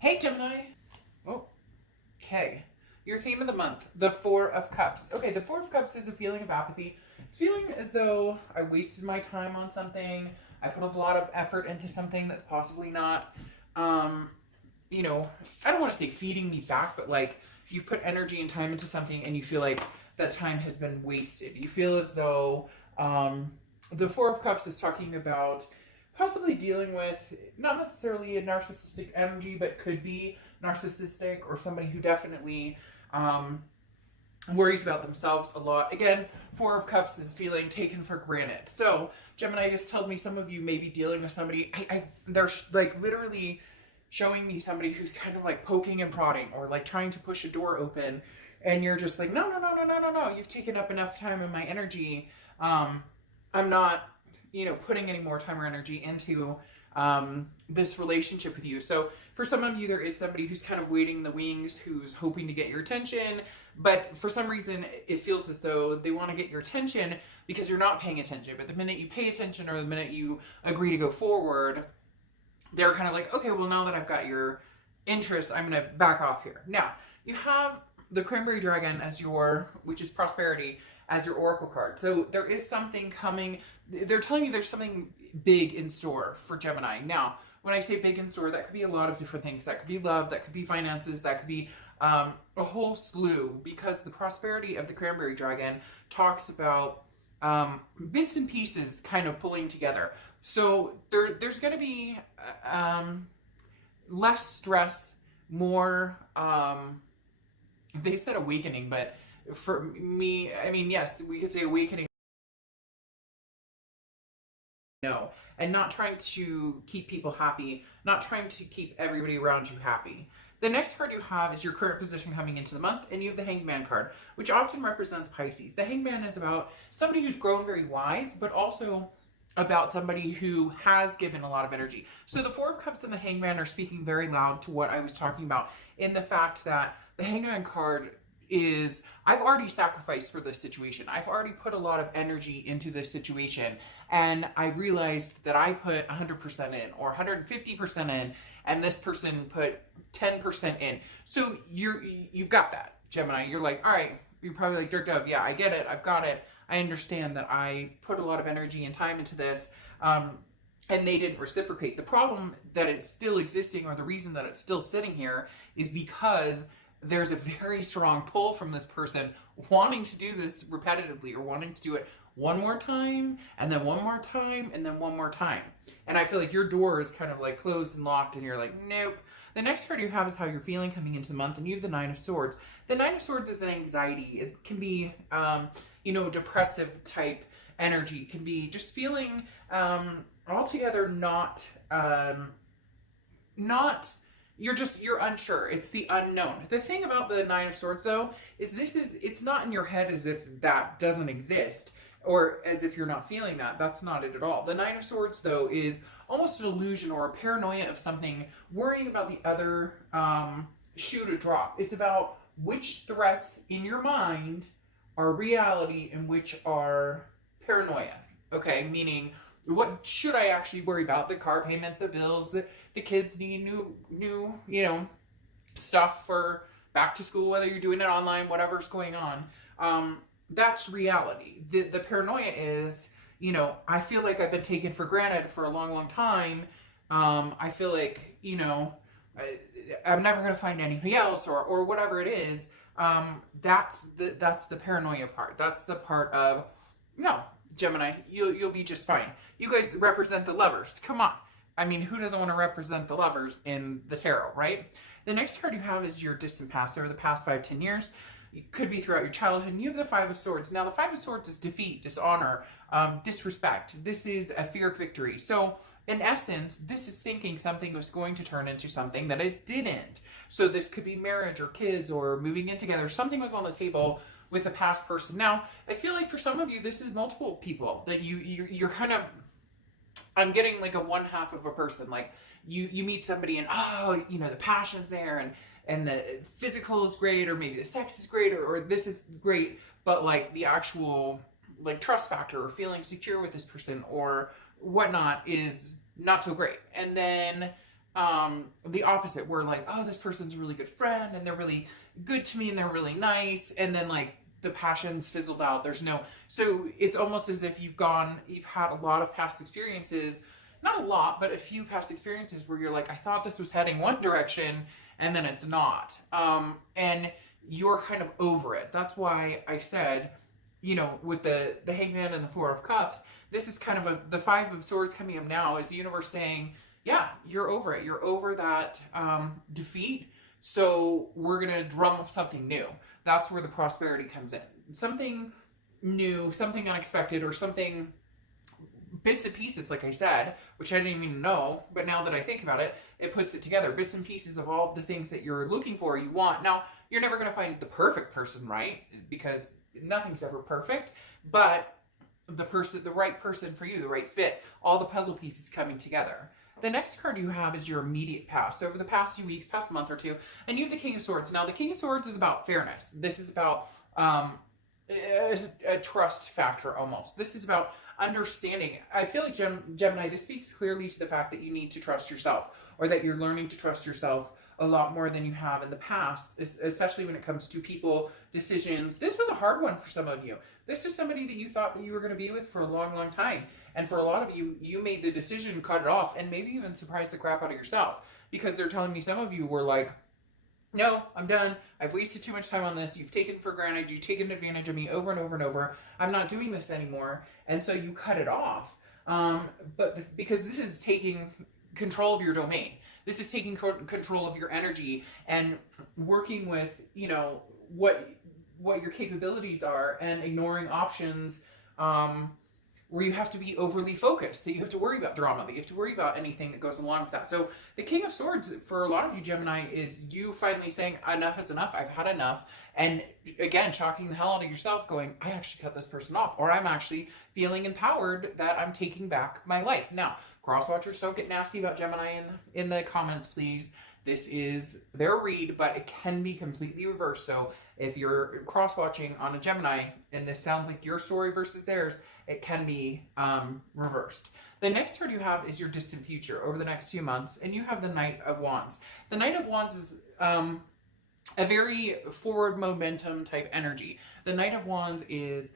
Hey Gemini. Oh, okay. Your theme of the month, the Four of Cups. Okay, the Four of Cups is a feeling of apathy. It's feeling as though I wasted my time on something. I put a lot of effort into something that's possibly not, um, you know, I don't want to say feeding me back, but like you've put energy and time into something and you feel like that time has been wasted. You feel as though the Four of Cups is talking about possibly dealing with not necessarily a narcissistic energy, but could be narcissistic or somebody who definitely um, worries about themselves a lot. Again, Four of Cups is feeling taken for granted. So Gemini just tells me some of you may be dealing with somebody. They're like literally showing me somebody who's kind of like poking and prodding or like trying to push a door open, and you're just like, no, no, no, no, no, no, no. You've taken up enough time and my energy. I'm not, putting any more time or energy into this relationship with you. So for some of you, there is somebody who's kind of waiting in the wings, who's hoping to get your attention, but for some reason, it feels as though they want to get your attention because you're not paying attention. But the minute you pay attention or the minute you agree to go forward, they're kind of like, okay, well, now that I've got your interest, I'm going to back off here. Now, you have the Cranberry Dragon as which is prosperity, as your oracle card. So there is something coming. They're telling you there's something big in store for Gemini. Now, when I say big in store, that could be a lot of different things. That could be love, that could be finances, that could be a whole slew, because the prosperity of the Cranberry Dragon talks about bits and pieces kind of pulling together. So there's going to be less stress, more, they said awakening, but for me, I mean, yes, we could say awakening. No, and not trying to keep people happy, not trying to keep everybody around you happy. The next card you have is your current position coming into the month, and you have the Hangman card, which often represents Pisces. The Hangman is about somebody who's grown very wise, but also about somebody who has given a lot of energy. So the Four of Cups and the Hangman are speaking very loud to what I was talking about, in the fact that the Hangman card is, I've already sacrificed for this situation. I've already put a lot of energy into this situation, and I've realized that I put 100% in or 150% in, and this person put 10% in. So you've got that, Gemini. You're like, all right, you're probably like, Dirk Dove, yeah, I get it, I've got it. I understand that I put a lot of energy and time into this, and they didn't reciprocate. The problem that it's still existing, or the reason that it's still sitting here, is because there's a very strong pull from this person wanting to do this repetitively, or wanting to do it one more time, and then one more time, and then one more time. And I feel like your door is kind of like closed and locked, and you're like, nope. The next card you have is how you're feeling coming into the month, and you have the Nine of Swords. The Nine of Swords is an anxiety. It can be, depressive type energy. It can be just feeling altogether not you're unsure. It's the unknown. The thing about the Nine of Swords, though, is it's not in your head as if that doesn't exist, or as if you're not feeling that. That's not it at all. The Nine of Swords, though, is almost an illusion or a paranoia of something, worrying about the other shoe to drop. It's about which threats in your mind are reality and which are paranoia. Okay, meaning, what should I actually worry about? The car payment, the bills, the kids need new stuff for back to school, whether you're doing it online, whatever's going on. That's reality. The paranoia is, I feel like I've been taken for granted for a long, long time. I feel like, I'm never going to find anybody else, or whatever it is. That's the paranoia part. That's the part of, no, Gemini, you'll be just fine. You guys represent the lovers. Come on. I mean, who doesn't want to represent the lovers in the tarot, right? The next card you have is your distant past, over the past 5-10 years. It could be throughout your childhood. And you have the Five of Swords. Now, the Five of Swords is defeat, dishonor, disrespect. This is a fear of victory. So, in essence, this is thinking something was going to turn into something that it didn't. So this could be marriage or kids or moving in together. Something was on the table with a past person. Now, I feel like for some of you, this is multiple people that you're kind of, I'm getting like a one half of a person. Like you meet somebody and, the passion's there, and the physical is great, or maybe the sex is great, or this is great, but like the actual like trust factor or feeling secure with this person or whatnot is not so great. And then the opposite, where like, oh, this person's a really good friend and they're really good to me and they're really nice, and then like the passion's fizzled out. There's no, so it's almost as if you've had a lot of past experiences, not a lot, but a few past experiences where you're like, I thought this was heading one direction and then it's not. And you're kind of over it. That's why I said, with the Hangman and the Four of Cups, this is kind of the Five of Swords coming up now, is the universe saying, yeah, you're over it. You're over that defeat. So we're going to drum up something new. That's where the prosperity comes in. Something new, something unexpected, or something bits and pieces, like I said, which I didn't even know, but now that I think about it, it puts it together. Bits and pieces of all the things that you're looking for, you want. Now, you're never going to find the perfect person, right? Because nothing's ever perfect, but the right person for you, the right fit, all the puzzle pieces coming together. The next card you have is your immediate past. So over the past few weeks, past month or two, and you have the King of Swords. Now, the King of Swords is about fairness. This is about a trust factor almost. This is about understanding. I feel like Gemini, this speaks clearly to the fact that you need to trust yourself, or that you're learning to trust yourself a lot more than you have in the past, especially when it comes to people, decisions. This was a hard one for some of you. This is somebody that you thought that you were going to be with for a long, long time. And for a lot of you, you made the decision, cut it off, and maybe even surprised the crap out of yourself, because they're telling me some of you were like, no, I'm done. I've wasted too much time on this. You've taken for granted. You've taken advantage of me over and over and over. I'm not doing this anymore. And so you cut it off. But because this is taking control of your domain. This is taking control of your energy and working with, what your capabilities are, and ignoring options where you have to be overly focused, that you have to worry about drama, that you have to worry about anything that goes along with that. So the King of Swords, for a lot of you, Gemini, is you finally saying, enough is enough, I've had enough. And again, shocking the hell out of yourself, going, I actually cut this person off, or I'm actually feeling empowered that I'm taking back my life. Now, cross-watchers, don't get nasty about Gemini in the comments, please. This is their read, but it can be completely reversed. So if you're cross-watching on a Gemini, and this sounds like your story versus theirs, it can be reversed. The next card you have is your distant future over the next few months, and you have the Knight of Wands. The Knight of Wands is a very forward momentum type energy. The Knight of Wands is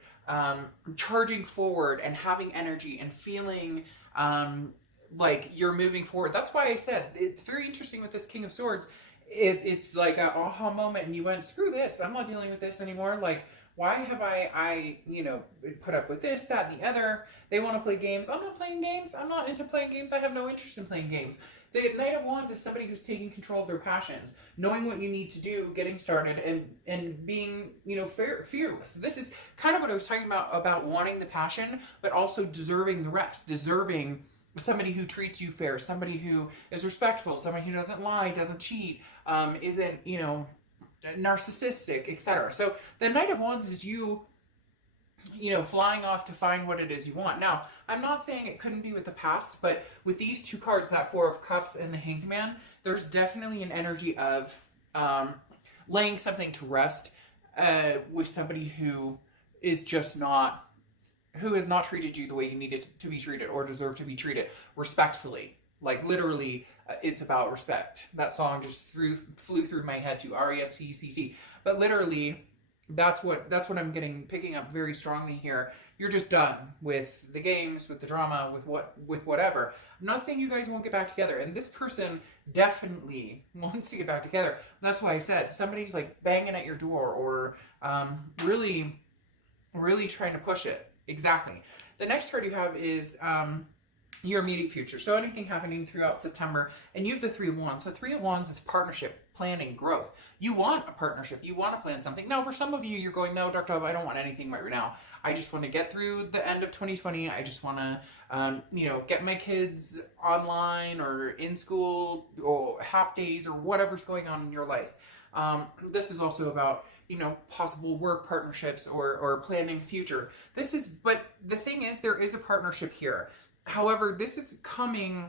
charging forward and having energy and feeling like you're moving forward. That's why I said it's very interesting with this King of Swords. It's like an aha moment, and you went, screw this, I'm not dealing with this anymore. Like, why have I put up with this, that, and the other? They want to play games. I'm not playing games. I'm not into playing games. I have no interest in playing games. The Knight of Wands is somebody who's taking control of their passions, knowing what you need to do, getting started, and being, fearless. This is kind of what I was talking about wanting the passion, but also deserving the rest, deserving somebody who treats you fair, somebody who is respectful, somebody who doesn't lie, doesn't cheat, isn't, narcissistic, etc. So the Knight of Wands is you flying off to find what it is you want. Now, I'm not saying it couldn't be with the past, but with these two cards, that Four of Cups and the Hanged Man, there's definitely an energy of laying something to rest with somebody who is just not, who has not treated you the way you needed to be treated or deserve to be treated respectfully. Like, literally, it's about respect. That song just flew through my head to R-E-S-P-E-C-T. But literally, that's what I'm picking up very strongly here. You're just done with the games, with the drama, with whatever. I'm not saying you guys won't get back together, and this person definitely wants to get back together. That's why I said somebody's like banging at your door, or really, really trying to push it. Exactly. The next card you have is your immediate future. So anything happening throughout September, and you have the Three of Wands. So Three of Wands is partnership, planning, growth. You want a partnership. You want to plan something. Now, for some of you, you're going, no, Dr. Love, I don't want anything right now. I just want to get through the end of 2020. I just want to, get my kids online or in school or half days or whatever's going on in your life. This is also about, possible work partnerships or planning future. But the thing is, there is a partnership here. However, this is coming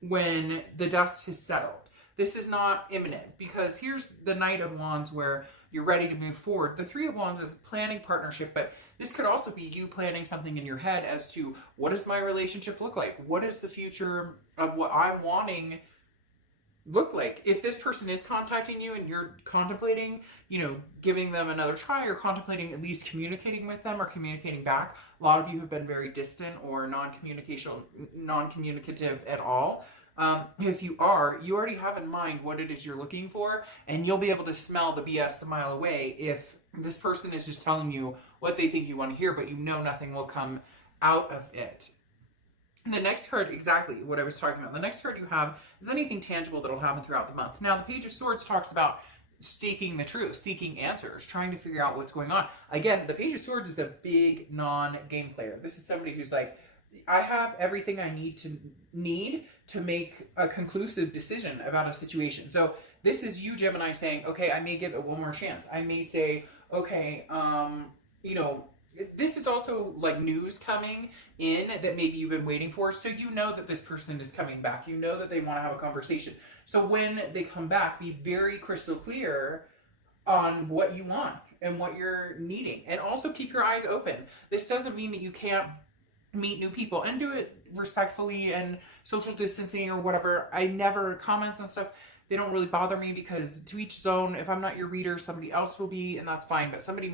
when the dust has settled. This is not imminent, because here's the Knight of Wands where you're ready to move forward. The Three of Wands is planning partnership, but this could also be you planning something in your head as to, what does my relationship look like? What is the future of what I'm wanting look like. If this person is contacting you and you're contemplating, giving them another try, or contemplating at least communicating with them or communicating back. A lot of you have been very distant or non-communicative at all. If you are, you already have in mind what it is you're looking for, and you'll be able to smell the BS a mile away if this person is just telling you what they think you want to hear, but nothing will come out of it. The next card, exactly what I was talking about. The next card you have is anything tangible that will happen throughout the month. Now, the Page of Swords talks about seeking the truth, seeking answers, trying to figure out what's going on. Again, the Page of Swords is a big non-game player. This is somebody who's like, I have everything I need to make a conclusive decision about a situation. So this is you, Gemini, saying, okay, I may give it one more chance. I may say, okay, this is also like news coming in that maybe you've been waiting for. So you know that this person is coming back. You know that they want to have a conversation. So when they come back, be very crystal clear on what you want and what you're needing. And also keep your eyes open. This doesn't mean that you can't meet new people, and do it respectfully and social distancing or whatever. I never comments and stuff. They don't really bother me, because to each his own. If I'm not your reader, somebody else will be, and that's fine. But somebody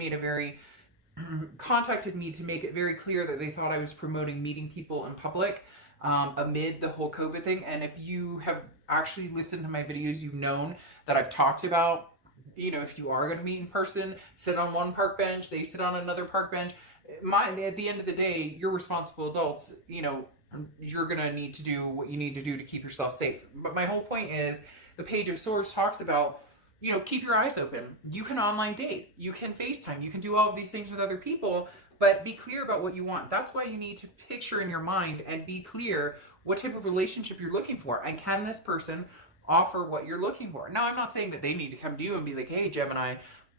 contacted me to make it very clear that they thought I was promoting meeting people in public amid the whole COVID thing. And if you have actually listened to my videos, you've known that I've talked about, if you are going to meet in person, sit on one park bench, they sit on another park bench. At the end of the day, you're responsible adults. You're going to need to do what you need to do to keep yourself safe. But my whole point is, the Page of Swords talks about, keep your eyes open. You can online date. You can FaceTime. You can do all of these things with other people, but be clear about what you want. That's why you need to picture in your mind and be clear what type of relationship you're looking for. And can this person offer what you're looking for? Now, I'm not saying that they need to come to you and be like, hey, Gemini,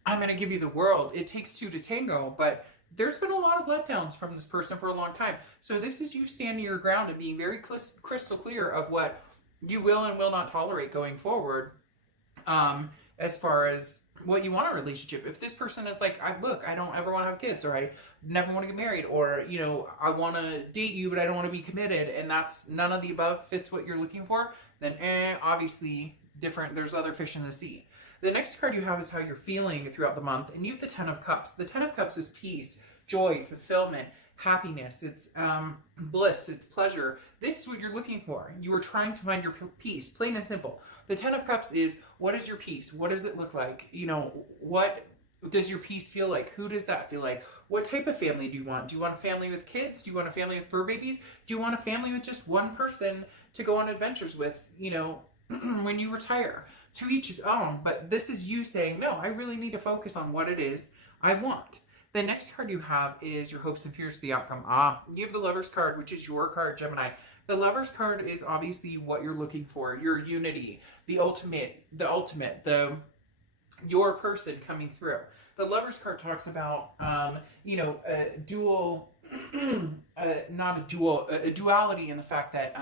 I'm going to give you the world. It takes two to tango, but there's been a lot of letdowns from this person for a long time. So this is you standing your ground and being very crystal clear of what you will and will not tolerate going forward. As far as what you want in a relationship. If this person is like, I don't ever want to have kids, or I never want to get married, or, I want to date you, but I don't want to be committed, and that's none of the above fits what you're looking for, then obviously different. There's other fish in the sea. The next card you have is how you're feeling throughout the month, and you have the Ten of Cups. The Ten of Cups is peace, joy, fulfillment, happiness. It's bliss, it's pleasure. This is what you're looking for. You are trying to find your peace, plain and simple. The Ten of Cups is, what is your peace? What does it look like? What does your peace feel like? Who does that feel like? What type of family do you want? Do you want a family with kids? Do you want a family with fur babies? Do you want a family with just one person to go on adventures with, when you retire? To each his own. But this is you saying, no, I really need to focus on what it is I want. The next card you have is your hopes and fears for the outcome. You have the Lover's card, which is your card, Gemini. The Lover's card is obviously what you're looking for, your unity, the ultimate, your person coming through. The Lover's card talks about, a duality in the fact that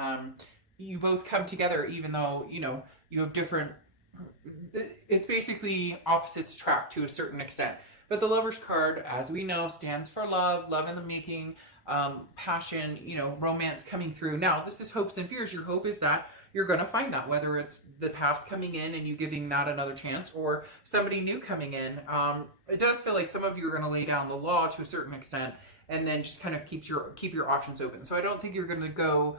you both come together, even though, you have different, it's basically opposites attract to a certain extent. But the Lover's card, as we know, stands for love, love in the making, passion, romance coming through. Now, this is hopes and fears. Your hope is that you're going to find that, whether it's the past coming in and you giving that another chance, or somebody new coming in. It does feel like some of you are going to lay down the law to a certain extent, and then just kind of keep your options open. So I don't think you're going to go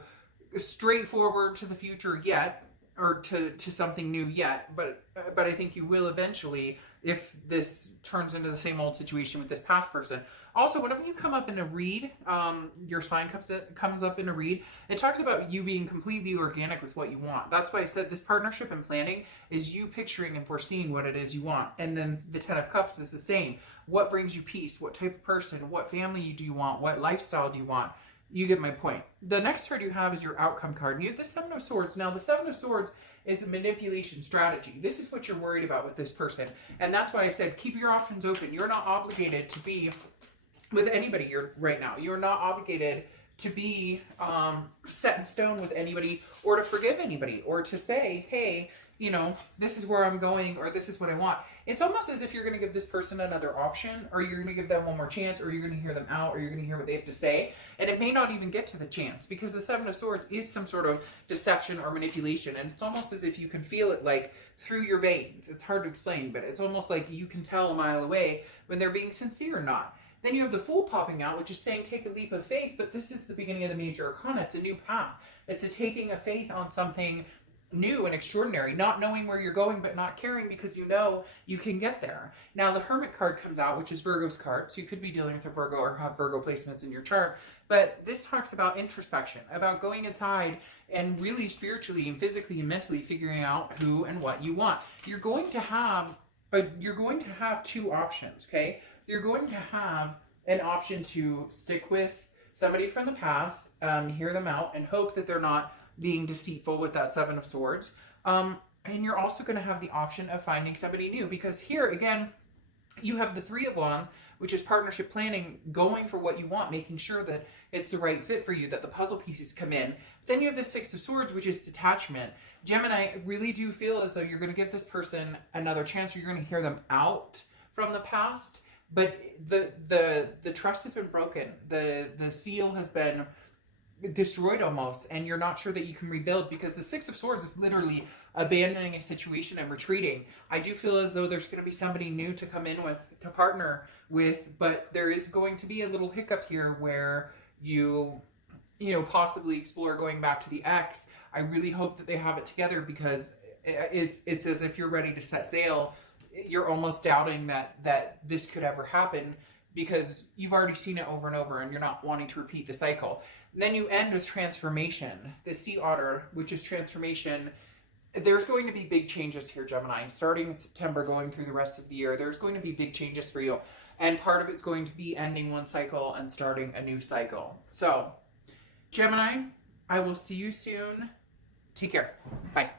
straight forward to the future yet, or to something new yet, but I think you will eventually, if this turns into the same old situation with this past person. Also, whenever you come up in a read, your sign comes up in a read, it talks about you being completely organic with what you want. That's why I said this partnership and planning is you picturing and foreseeing what it is you want. And then the Ten of Cups is the same. What brings you peace? What type of person? What family do you want? What lifestyle do you want? You get my point. The next card you have is your outcome card. And you have the Seven of Swords. Now, the Seven of Swords is a manipulation strategy. This is what you're worried about with this person. And that's why I said keep your options open. You're not obligated to be with anybody right now. You're not obligated to be set in stone with anybody, or to forgive anybody, or to say, hey, you know, this is where I'm going, or this is what I want. It's almost as if you're going to give this person another option, or you're going to give them one more chance, or you're going to hear them out, or you're going to hear what they have to say. And it may not even get to the chance, because the Seven of Swords is some sort of deception or manipulation. And it's almost as if you can feel it like through your veins. It's hard to explain, but it's almost like you can tell a mile away when they're being sincere or not. Then you have the Fool popping out, which is saying take a leap of faith, but this is the beginning of the major arcana. It's a new path. It's a taking a faith on something new and extraordinary, not knowing where you're going, but not caring because you know you can get there. Now the Hermit card comes out, which is Virgo's card. So you could be dealing with a Virgo or have Virgo placements in your chart. But this talks about introspection, about going inside and really spiritually and physically and mentally figuring out who and what you want. You're going to have two options, okay? You're going to have an option to stick with somebody from the past, hear them out, and hope that they're not being deceitful with that Seven of Swords. And you're also going to have the option of finding somebody new, because here again, you have the Three of Wands, which is partnership planning, going for what you want, making sure that it's the right fit for you, that the puzzle pieces come in. Then you have the Six of Swords, which is detachment. Gemini, I really do feel as though you're going to give this person another chance, or you're going to hear them out from the past, but the trust has been broken. The seal has been destroyed almost, and you're not sure that you can rebuild, because the Six of Swords is literally abandoning a situation and retreating. I do feel as though there's going to be somebody new to come in with, to partner with, but there is going to be a little hiccup here where you know, possibly explore going back to the ex. I really hope that they have it together, because it's as if you're ready to set sail. You're almost doubting that this could ever happen, because you've already seen it over and over and you're not wanting to repeat the cycle. And then you end with transformation, the Sea Otter, which is transformation. There's going to be big changes here, Gemini, starting in September, going through the rest of the year. There's going to be big changes for you. And part of it's going to be ending one cycle and starting a new cycle. So, Gemini, I will see you soon. Take care. Bye.